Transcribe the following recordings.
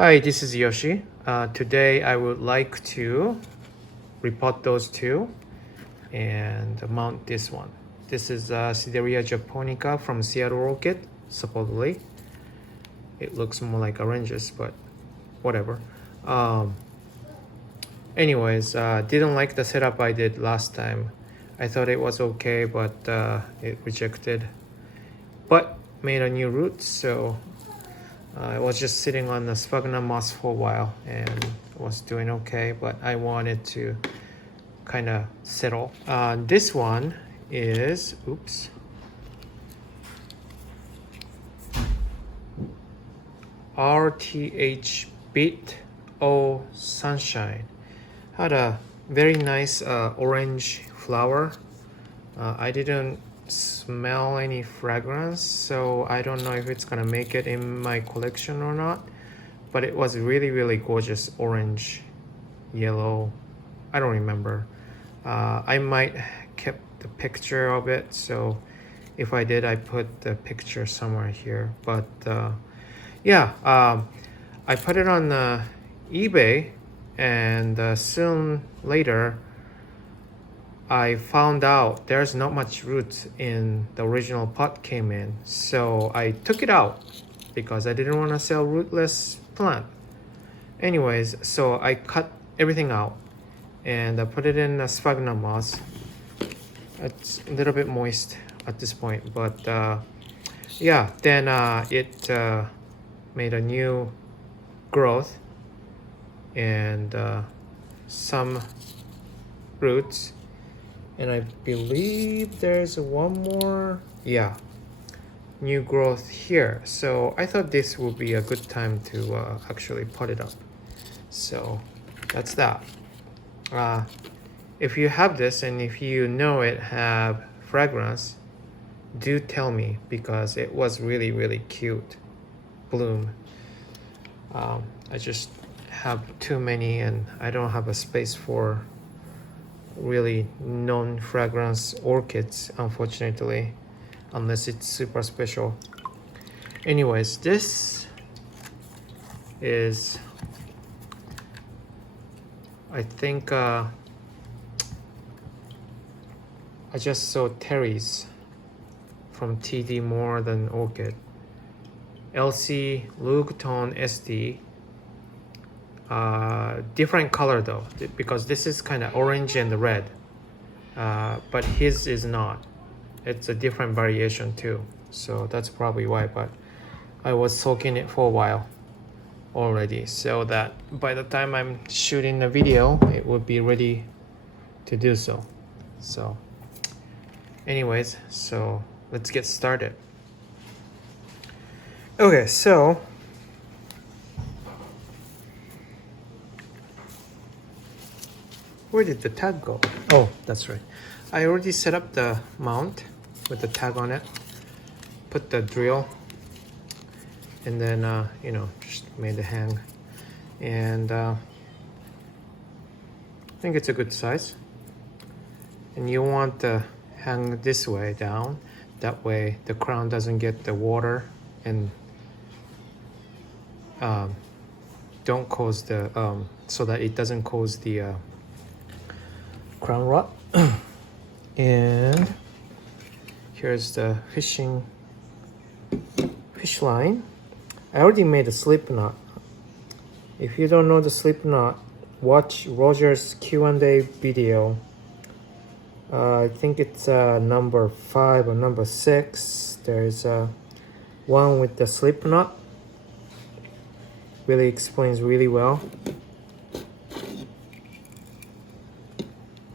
Hi, this is Yoshi. Today I would like to repot those two and mount this one. This is Sideria japonica from Seattle Orchid, supposedly. It looks more like oranges, but whatever. Anyways, didn't like the setup I did last time. I thought it was okay, but it rejected. But made a new root, so I was just sitting on the sphagnum moss for a while and it was doing okay, but I wanted to kind of settle. This one is, oops, RTH Beat O Sunshine. Had a very nice orange flower. I didn't smell any fragrance, so I don't know if it's gonna make it in my collection or not, but it was really gorgeous orange, yellow, I don't remember. I might kept the picture of it, so if I did, I put the picture somewhere here. But yeah, I put it on eBay, and soon later I found out there's not much roots in the original pot came in, so I took it out because I didn't want to sell rootless plant. Anyways, so I cut everything out and I put it in a sphagnum moss. It's a little bit moist at this point, but yeah, then it made a new growth and some roots. And I believe there's one more, yeah, new growth here. So I thought this would be a good time to actually pot it up. So that's that. If you have this and if you know it have fragrance, do tell me because it was really cute bloom. I just have too many and I don't have a space for really non-fragrance orchids, unfortunately, unless it's super special. Anyways, this is, I think I just saw Terry's from TD more than orchid. LC Louboutin SD. Different color though, because this is kind of orange and red, but his is not. It's a different variation too, so that's probably why. But I was soaking it for a while already, so that by the time I'm shooting the video it would be ready to do so. So anyways, so let's get started. Okay, so where did the tag go? Oh, that's right. I already set up the mount with the tag on it. Put the drill and then, you know, just made the hang. And I think it's a good size. And you want to hang this way down. That way the crown doesn't get the water and don't cause the, so that it doesn't cause the crown rot. And here's the fish line. I already made a slip knot. If you don't know the slip knot, watch Roger's Q&A video. I think it's number 5 or number 6. There's one with the slip knot. Really explains really well.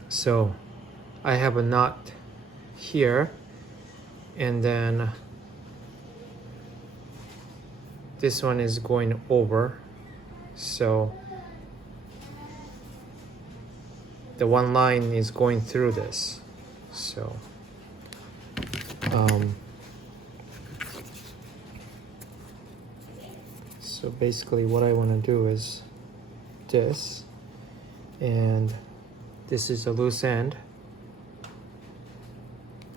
So I have a knot here, and then this one is going over, so the one line is going through this. So so basically what I want to do is this, and this is the loose end,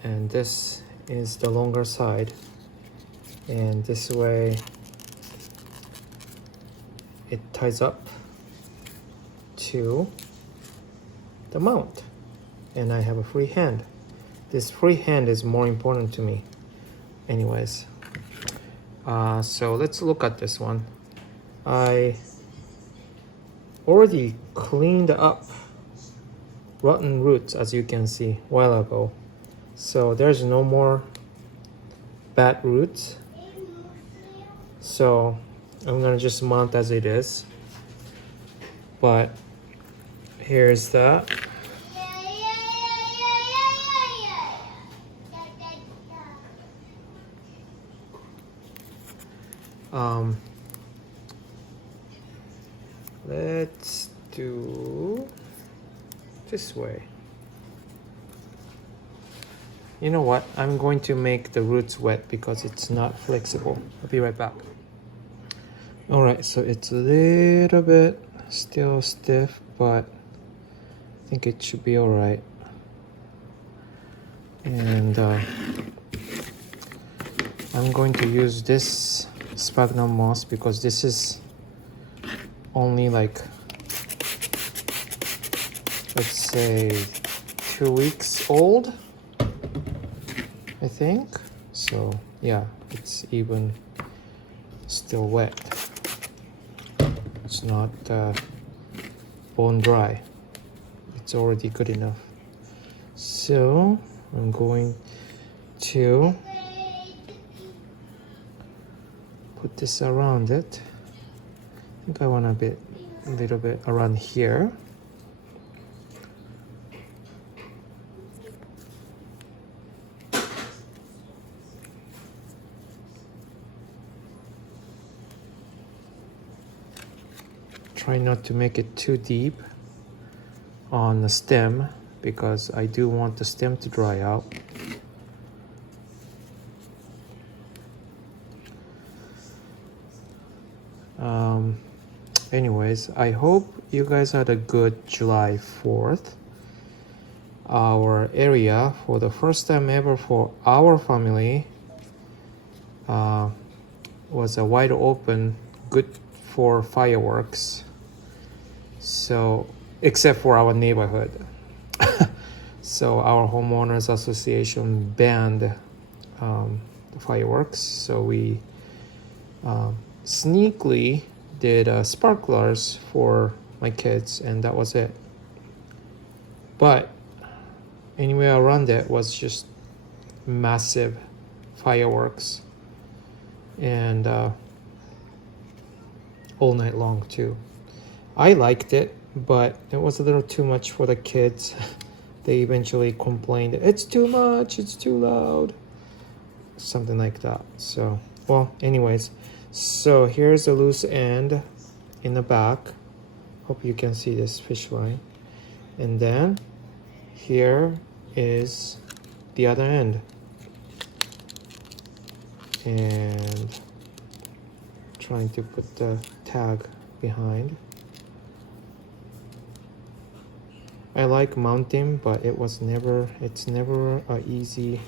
and this is the longer side, and this way it ties up to the mount, and I have a free hand. This free hand is more important to me. Anyways, so let's look at this one. I already cleaned up rotten roots, as you can see, a while ago. So there's no more bad roots. So I'm gonna just mount as it is. But here's that. Let's do this way. You know what? I'm going to make the roots wet because it's not flexible. I'll be right back. All right, so it's a little bit still stiff, but I think it should be all right. And I'm going to use this sphagnum moss because this is only like, let's say 2 weeks old, I think. So yeah, it's even still wet. It's not bone dry. It's already good enough. So I'm going to put this around it. I think I want a little bit around here. Try not to make it too deep on the stem because I do want the stem to dry out. Anyways, I hope you guys had a good July 4th. Our area, for the first time ever for our family, was a wide open, good for fireworks. So, except for our neighborhood. So our homeowners association banned the fireworks. So we sneakily did sparklers for my kids, and that was it. But anywhere around it was just massive fireworks, and all night long too. I liked it, but it was a little too much for the kids. They eventually complained, it's too much, it's too loud, something like that. So, well, anyways, so here's a loose end in the back. Hope you can see this fish line. And then here is the other end. And trying to put the tag behind. I like mounting, but it's never a easy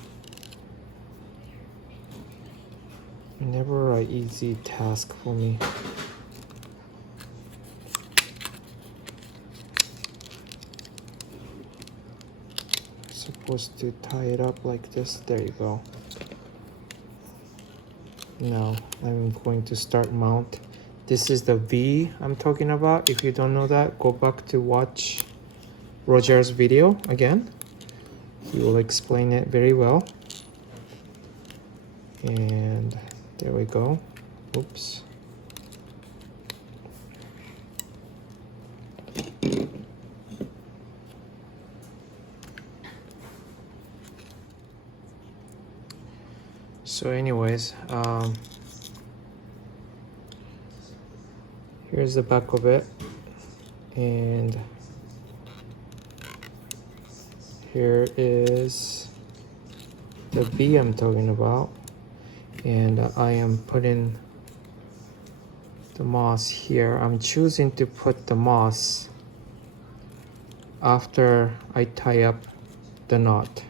task for me. Supposed to tie it up like this. There you go. Now I'm going to start mount. This is the V I'm talking about. If you don't know that, go back to watch Roger's video again. He will explain it very well. And there we go. Oops. So anyways, here's the back of it, and here is the bee I'm talking about, and I am putting the moss here. I'm choosing to put the moss after I tie up the knot.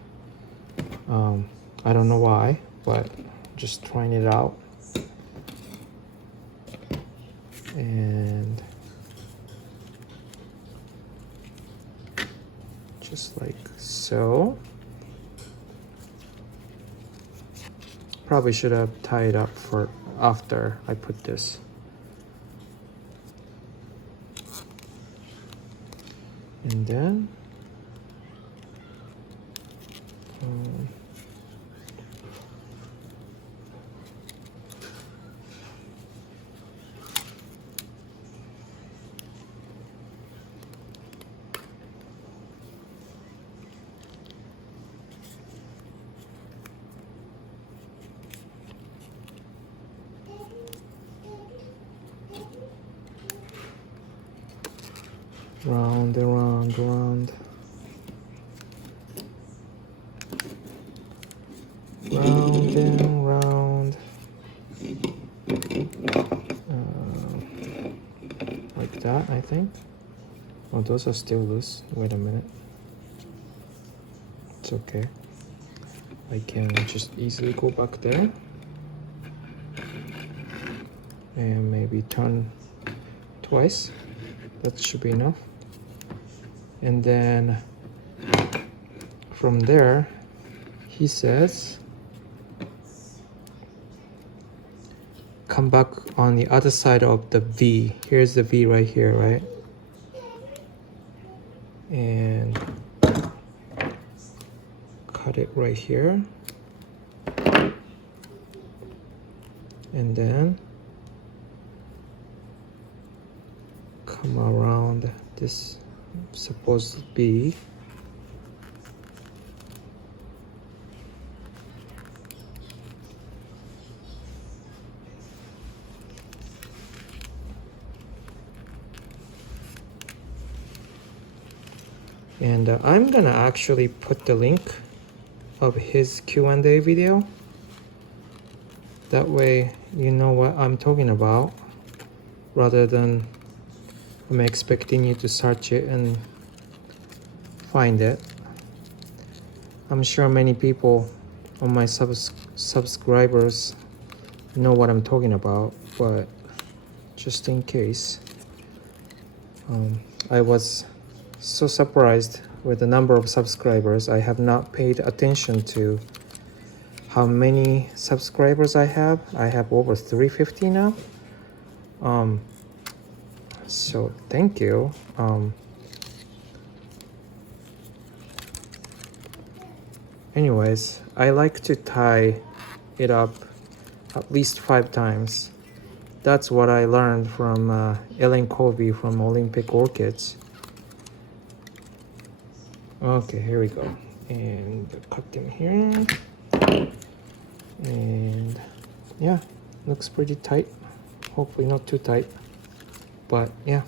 I don't know why, but just trying it out. And just like so. Probably should have tied up for after I put this. And then round and round, round. Round and round. Like that, I think. Oh, those are still loose. Wait a minute. It's okay. I can just easily go back there. And maybe turn twice. That should be enough. And then from there, he says, come back on the other side of the V. Here's the V right here, right? And cut it right here. And then come around this supposed B. And I'm gonna actually put the link of his Q&A video. That way you know what I'm talking about, rather than I'm expecting you to search it and find it. I'm sure many people on my subscribers know what I'm talking about, but just in case, I was so surprised with the number of subscribers. I have not paid attention to how many subscribers I have. I have over 350 now. So thank you. Anyways, I like to tie it up at least 5 times. That's what I learned from Ellen Covey from Olympic Orchids. Okay, here we go. And cut them here. And yeah, looks pretty tight. Hopefully not too tight. But yeah,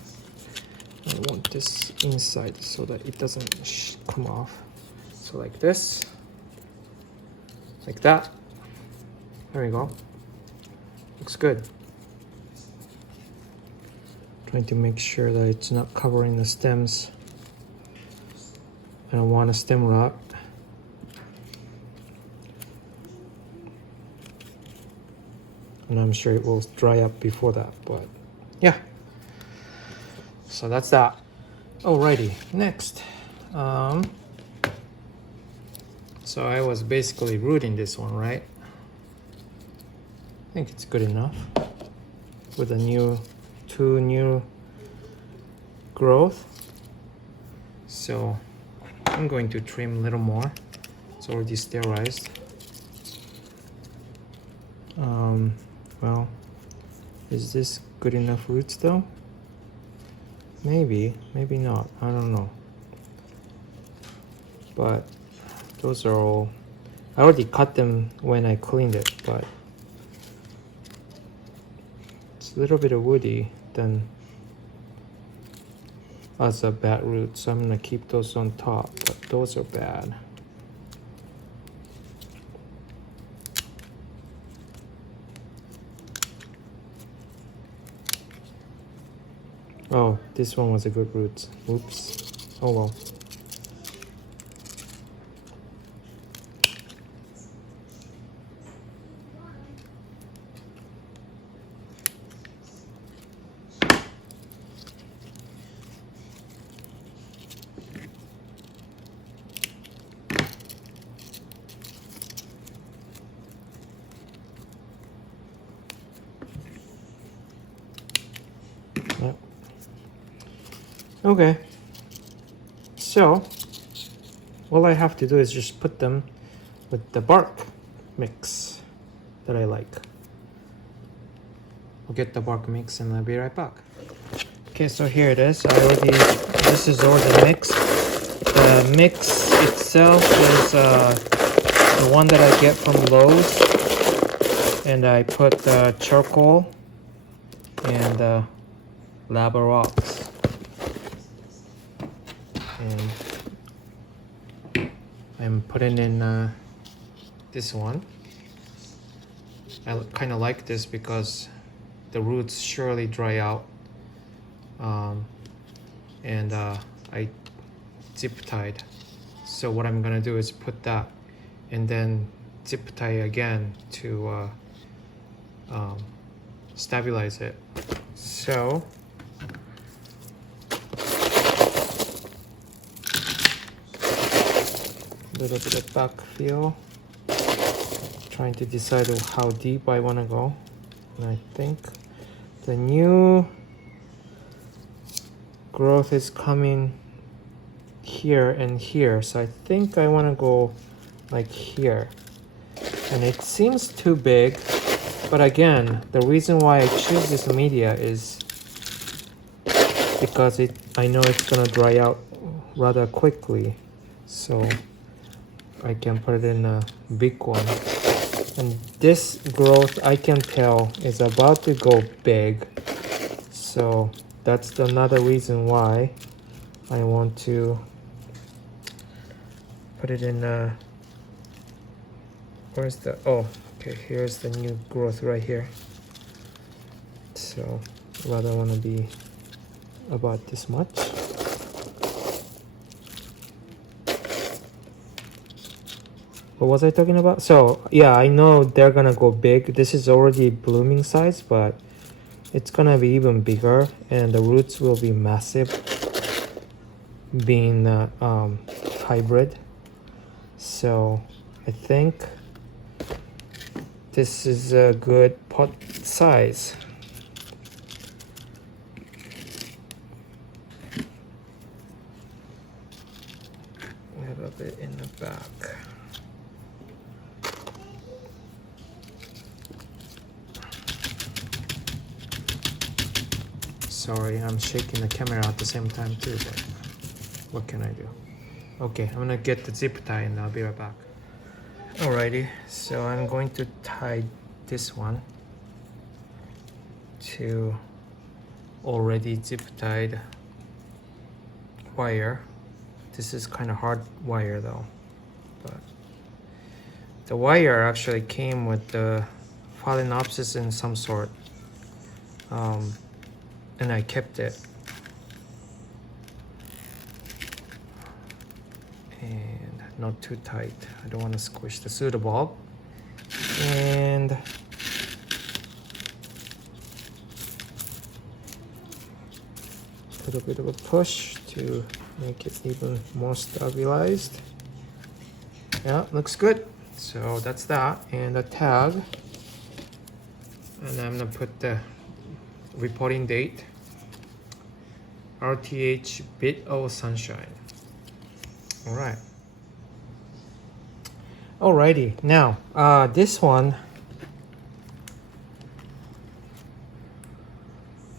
I want this inside so that it doesn't come off. So like this. Like that. There we go. Looks good. Trying to make sure that it's not covering the stems. I don't want a stem rot. And I'm sure it will dry up before that, but yeah. So that's that. Alrighty, next. So I was basically rooting this one, right? I think it's good enough with the two new growth. So I'm going to trim a little more. It's already sterilized. Well, is this good enough roots though? Maybe, maybe not. I don't know. But those are all. I already cut them when I cleaned it, but it's a little bit of woody than as a bad root, so I'm gonna keep those on top, but those are bad. Oh, this one was a good root. Oops. Oh well. Okay, so all I have to do is just put them with the bark mix that I like. I'll get the bark mix and I'll be right back. Okay, so here it is. This is already mixed. The mix itself is the one that I get from Lowe's, and I put charcoal and lava rocks, and I'm putting in this one. I kind of like this because the roots surely dry out, and I zip tied. So what I'm gonna do is put that and then zip tie again to stabilize it. So a little bit of back feel, trying to decide how deep I want to go. And I think the new growth is coming here and here, so I think I want to go like here, and it seems too big, but again, the reason why I choose this media is because I know it's gonna dry out rather quickly, so I can put it in a big one. And this growth, I can tell, is about to go big, so that's another reason why I want to put it in where's the, oh, okay, here's the new growth right here. So rather want to be about this much. What was I talking about? So yeah, I know they're gonna go big. This is already blooming size, but it's gonna be even bigger, and the roots will be massive, being hybrid. So I think this is a good pot size. We have a bit in the back. Sorry, I'm shaking the camera at the same time too, but what can I do? Okay, I'm gonna get the zip tie and I'll be right back. Alrighty, so I'm going to tie this one to already zip tied wire. This is kind of hard wire though, but the wire actually came with the phalaenopsis in some sort, and I kept it. And not too tight. I don't want to squish the pseudobulb. And a little bit of a push to make it even more stabilized. Yeah, looks good. So that's that. And a tag. And I'm gonna put the reporting date. RTH bit of sunshine. All right. Alrighty, now this one,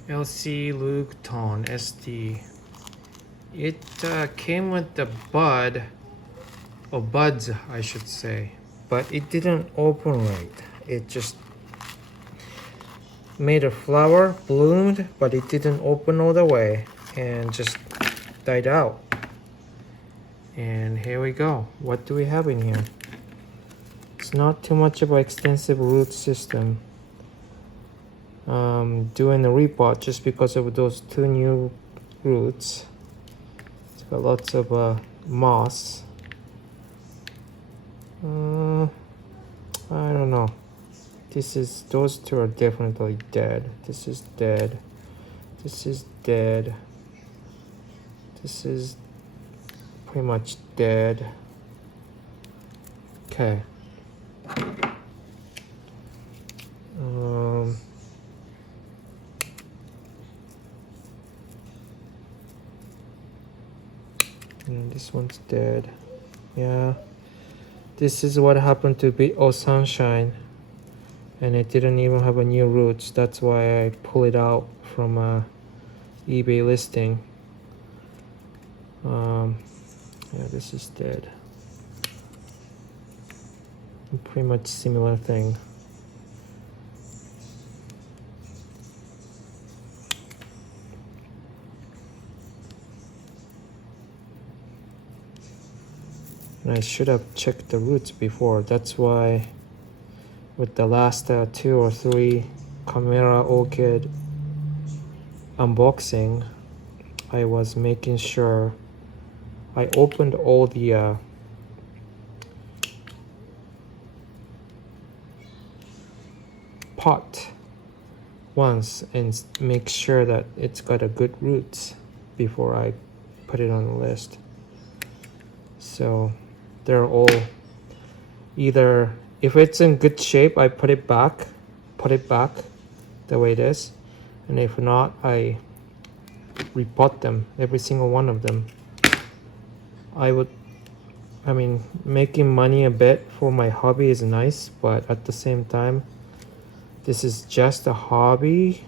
LC Lugton ST. It came with the bud, or buds, I should say, but it didn't open right. It just made a flower, bloomed, but it didn't open all the way and just died out. And here we go. What do we have in here? It's not too much of an extensive root system. Doing a repot just because of those two new roots. It's got lots of moss. I don't know. Those two are definitely dead. This is dead. This is dead. This is pretty much dead. Okay. this one's dead. Yeah, this is what happened to Bit O Sunshine, and it didn't even have a new roots. That's why I pull it out from a eBay listing. Yeah, this is dead. Pretty much similar thing. And I should have checked the roots before. That's why with the last 2 or 3 camera orchid unboxing, I was making sure I opened all the pot once and make sure that it's got a good roots before I put it on the list. So they're all either, if it's in good shape, I put it back the way it is, and if not, I repot them, every single one of them. I mean, making money a bit for my hobby is nice, but at the same time, this is just a hobby.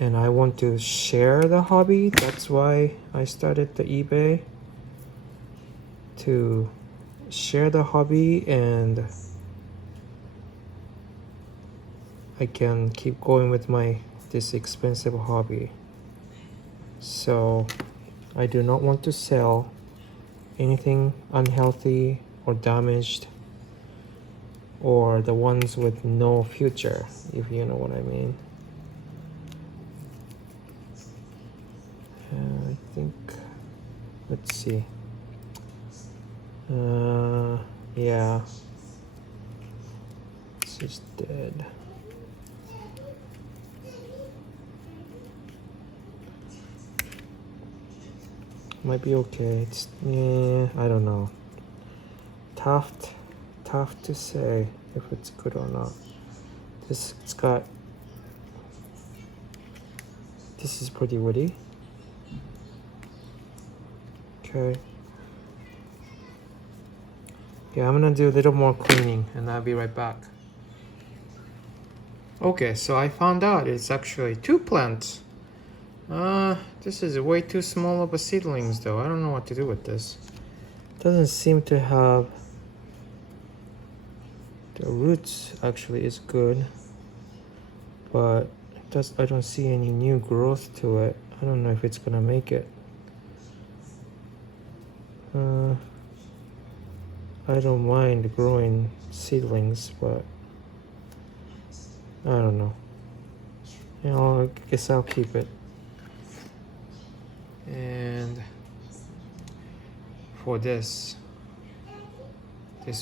And I want to share the hobby. That's why I started the eBay, to share the hobby, and I can keep going with this expensive hobby. So I do not want to sell anything unhealthy or damaged, or the ones with no future, if you know what I mean. I think, let's see. Yeah, this is dead. Might be okay. It's, yeah, I don't know. Tough to say if it's good or not. This is pretty woody. Okay. Yeah, I'm gonna do a little more cleaning and I'll be right back. Okay, so I found out it's actually 2 plants. This is way too small of a seedlings though. I don't know what to do with this. Doesn't seem to have, the roots actually is good, but I don't see any new growth to it. I don't know if it's gonna make it. I don't mind growing seedlings, but I don't know. You know, I guess I'll keep it. And for this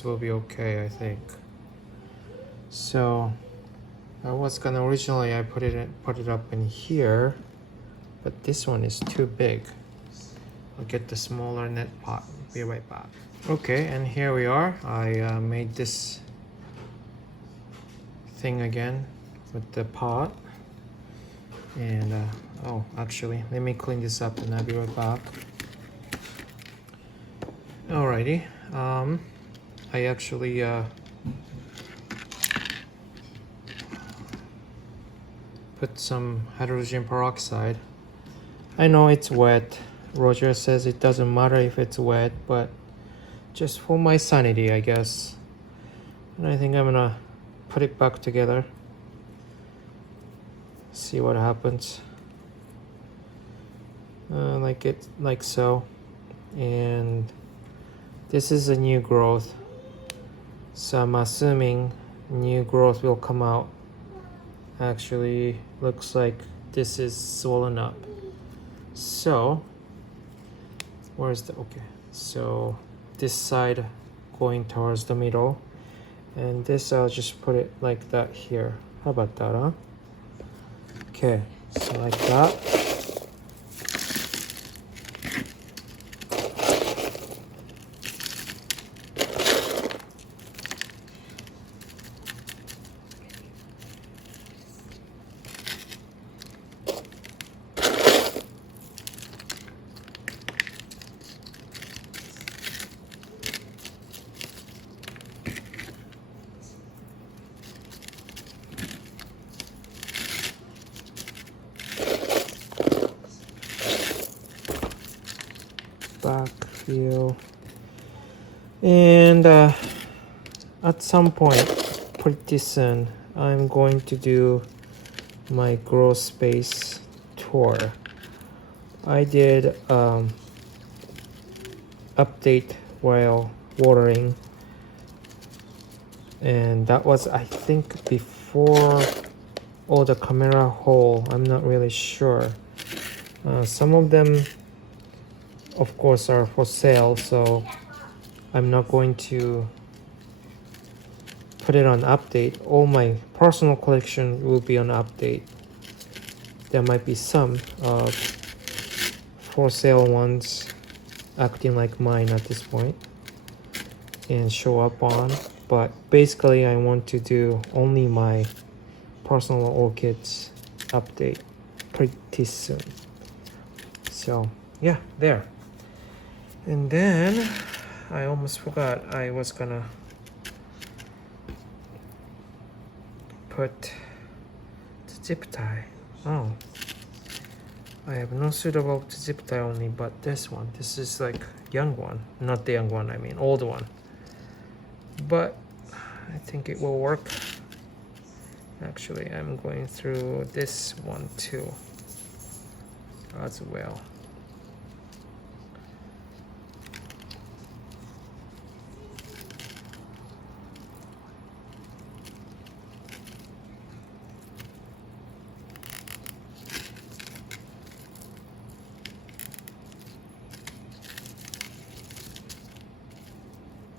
will be okay, I think. So I was gonna originally I put it up in here, but this one is too big. I'll get the smaller net pot. Be right back. Okay, and here we are. I made this thing again with the pot, and oh, actually, let me clean this up and I'll be right back. Alrighty, I actually put some hydrogen peroxide. I know it's wet. Roger says it doesn't matter if it's wet, but just for my sanity, I guess. And I think I'm gonna put it back together. See what happens. Like so. And this is a new growth. So I'm assuming new growth will come out. Actually, looks like this is swollen up. So, where's the, okay. So this side going towards the middle, and this I'll just put it like that here. How about that, huh? Okay, so like that. feel. And at some point, pretty soon, I'm going to do my grow space tour. I did update while watering, and that was, I think, before the camera haul. I'm not really sure. Some of them, of course, are for sale, so I'm not going to put it on update. All my personal collection will be on update. There might be some for sale ones acting like mine at this point and show up on, but basically I want to do only my personal orchids update pretty soon. So yeah, there. And then I almost forgot I was gonna put the zip tie. Oh, I have no suitable zip tie only but this one. This is like young one, not the young one, I mean old one, but I think it will work. Actually, I'm going through this one too as well.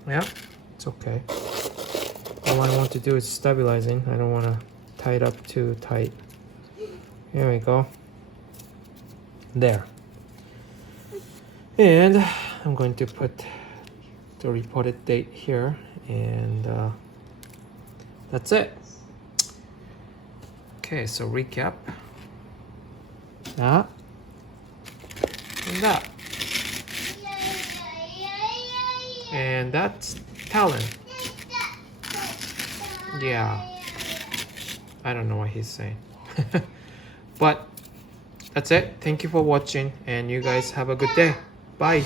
Yeah, it's okay. All I want to do is stabilizing. I don't want to tie it up too tight. Here we go. There. And I'm going to put the reported date here, and that's it. Okay, so recap. That and that. And that's Talon. Yeah. I don't know what he's saying. But that's it. Thank you for watching, and you guys have a good day. Bye.